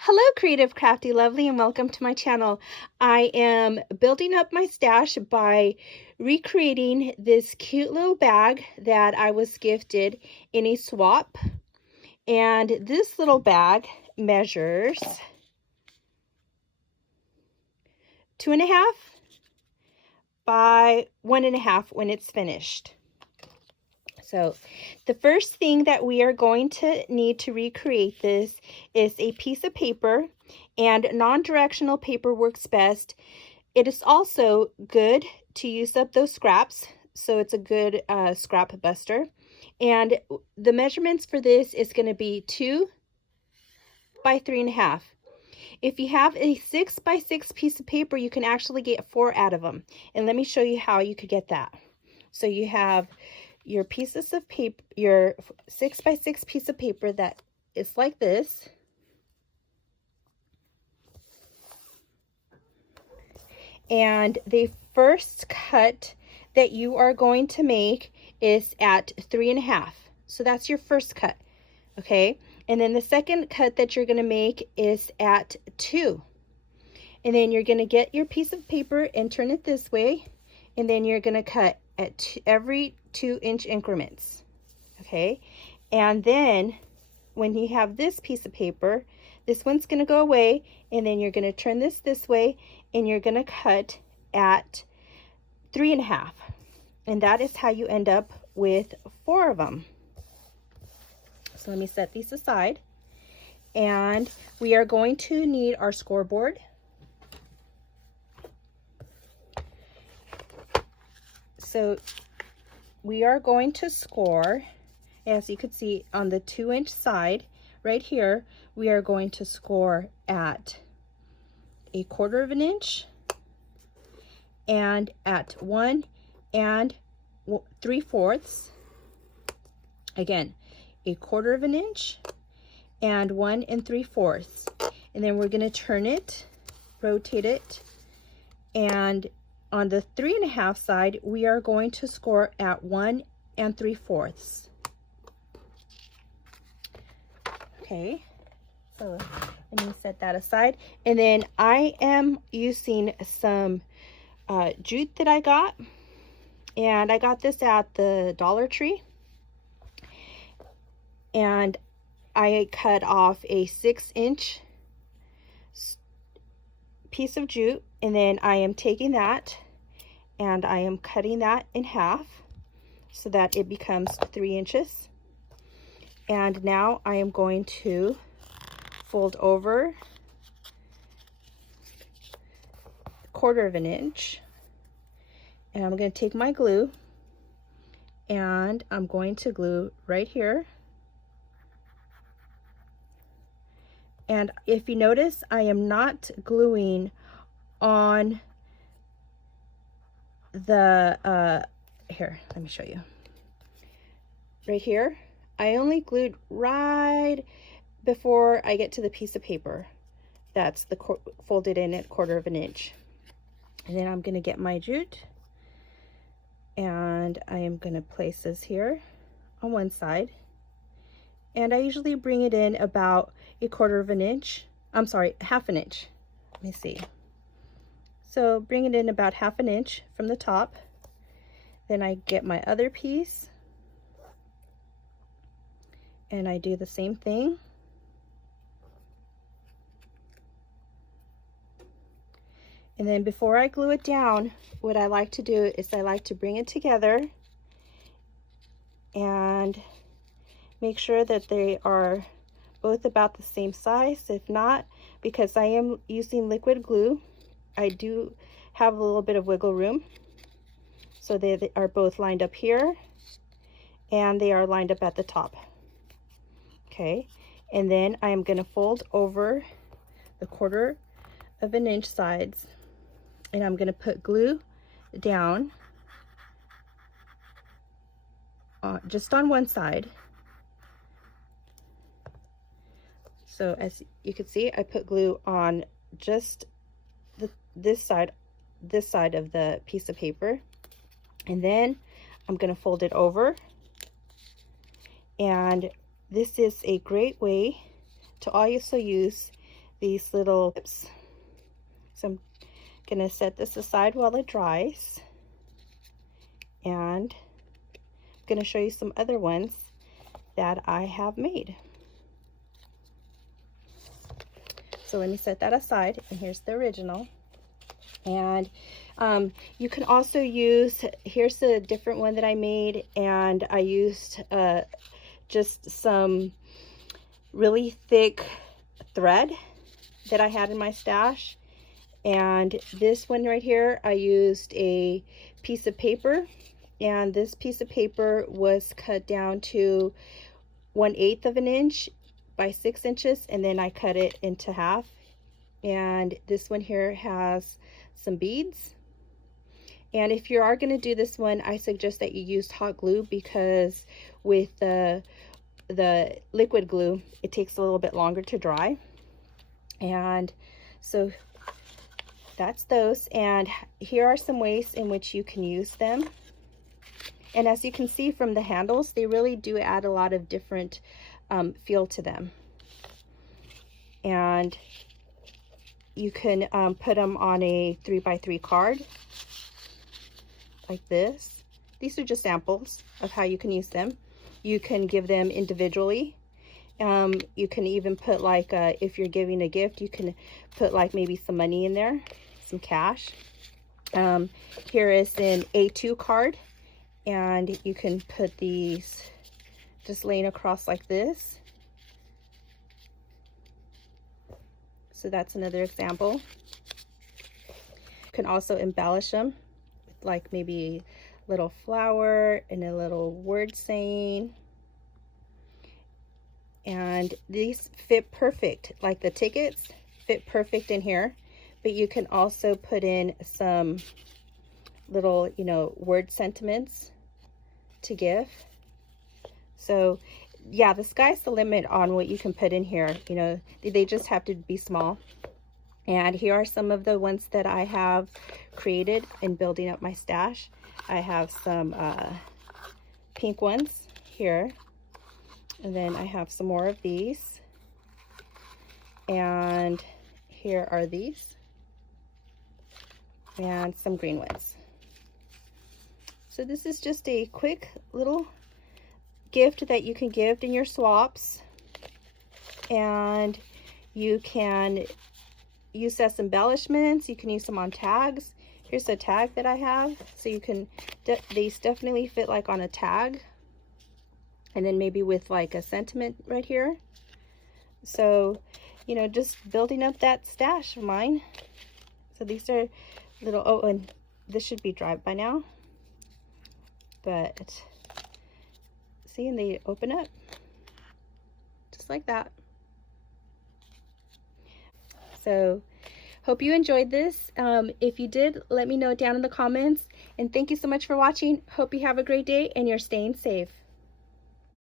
Hello, creative, crafty, lovely, and welcome to my channel. I am building up my stash by recreating this cute little bag that I was gifted in a swap. And this little bag measures 2.5 by 1.5 when it's finished. So the first thing that we are going to need to recreate this is a piece of paper, and non-directional paper works best. It is also good to use up those scraps, so it's a good scrap buster. And the measurements for this is going to be 2 by 3.5. If you have a 6 by 6 piece of paper, you can actually get 4 out of them. And let me show you how you could get that. So you have your pieces of paper, your 6 by 6 piece of paper that is like this. And the first cut that you are going to make is at 3.5. So that's your first cut, okay? And then the second cut that you're going to make is at 2. And then you're going to get your piece of paper and turn it this way. And then you're going to cut at every 2-inch increments, okay? And then when you have this piece of paper, this one's going to go away, and then you're going to turn this way, and you're going to cut at 3.5. And that is how you end up with 4 of them. So let me set these aside. And we are going to need our scoreboard. So we are going to score, as you can see on the 2-inch side right here, we are going to score at 1/4 inch and at 1 3/4. Again, 1/4 inch and 1 3/4. And then we're going to turn it, rotate it, and on the 3.5 side, we are going to score at 1 3/4. Okay, so let me set that aside. And then I am using some jute that I got. And I got this at the Dollar Tree. And I cut off a 6-inch piece of jute, and then I am taking that and I am cutting that in half so that it becomes 3 inches. And now I am going to fold over 1/4 inch, and I'm going to take my glue and I'm going to glue right here. And if you notice, I am not gluing on the, here, let me show you. Right here, I only glued right before I get to the piece of paper. That's the folded in at 1/4 inch. And then I'm gonna get my jute, and I am gonna place this here on one side. And I usually bring it in about 1/4 inch. I'm sorry, 1/2 inch. Let me see. So bring it in about 1/2 inch from the top. Then I get my other piece and I do the same thing. And then before I glue it down, what I like to do is I like to bring it together and make sure that they are both about the same size. If not, because I am using liquid glue, I do have a little bit of wiggle room. So they are both lined up here and they are lined up at the top. Okay, and then I am going to fold over the 1/4 inch sides, and I'm going to put glue down just on one side. So as you can see, I put glue on just this side of the piece of paper, and then I'm going to fold it over and this is a great way to also use these little tips. So I'm gonna set this aside while it dries, and I'm gonna show you some other ones that I have made. So let me set that aside, and here's the original. And you can also use, here's a different one that I made, and I used just some really thick thread that I had in my stash. And this one right here, I used a piece of paper, and this piece of paper was cut down to 1/8 of an inch by 6 inches, and then I cut it into half. And this one here has some beads. And if you are going to do this one, I suggest that you use hot glue, because with the liquid glue, it takes a little bit longer to dry. And so that's those. And here are some ways in which you can use them. And as you can see from the handles, they really do add a lot of different feel to them. And you can put them on a 3x3 card like this. These are just samples of how you can use them. You can give them individually. You can even put, like, if you're giving a gift, you can put like maybe some money in there, some cash. Here is an A2 card, and you can put these just laying across like this. So that's another example. You can also embellish them with like maybe a little flower and a little word saying. And these fit perfect, like the tickets fit perfect in here. But you can also put in some little, you know, word sentiments to give. So yeah, the sky's the limit on what you can put in here. You know, they just have to be small. And here are some of the ones that I have created in building up my stash. I have some pink ones here, and then I have some more of these, and here are these, and some green ones. So this is just a quick little gift that you can give in your swaps, and you can use as embellishments. You can use them on tags. Here's a tag that I have, so you can these definitely fit like on a tag, and then maybe with like a sentiment right here. So, you know, just building up that stash of mine. So these are little, oh, and this should be dry by now, but see, and they open up just like that. So hope you enjoyed this. If you did, let me know down in the comments, and thank you so much for watching. Hope you have a great day and you're staying safe.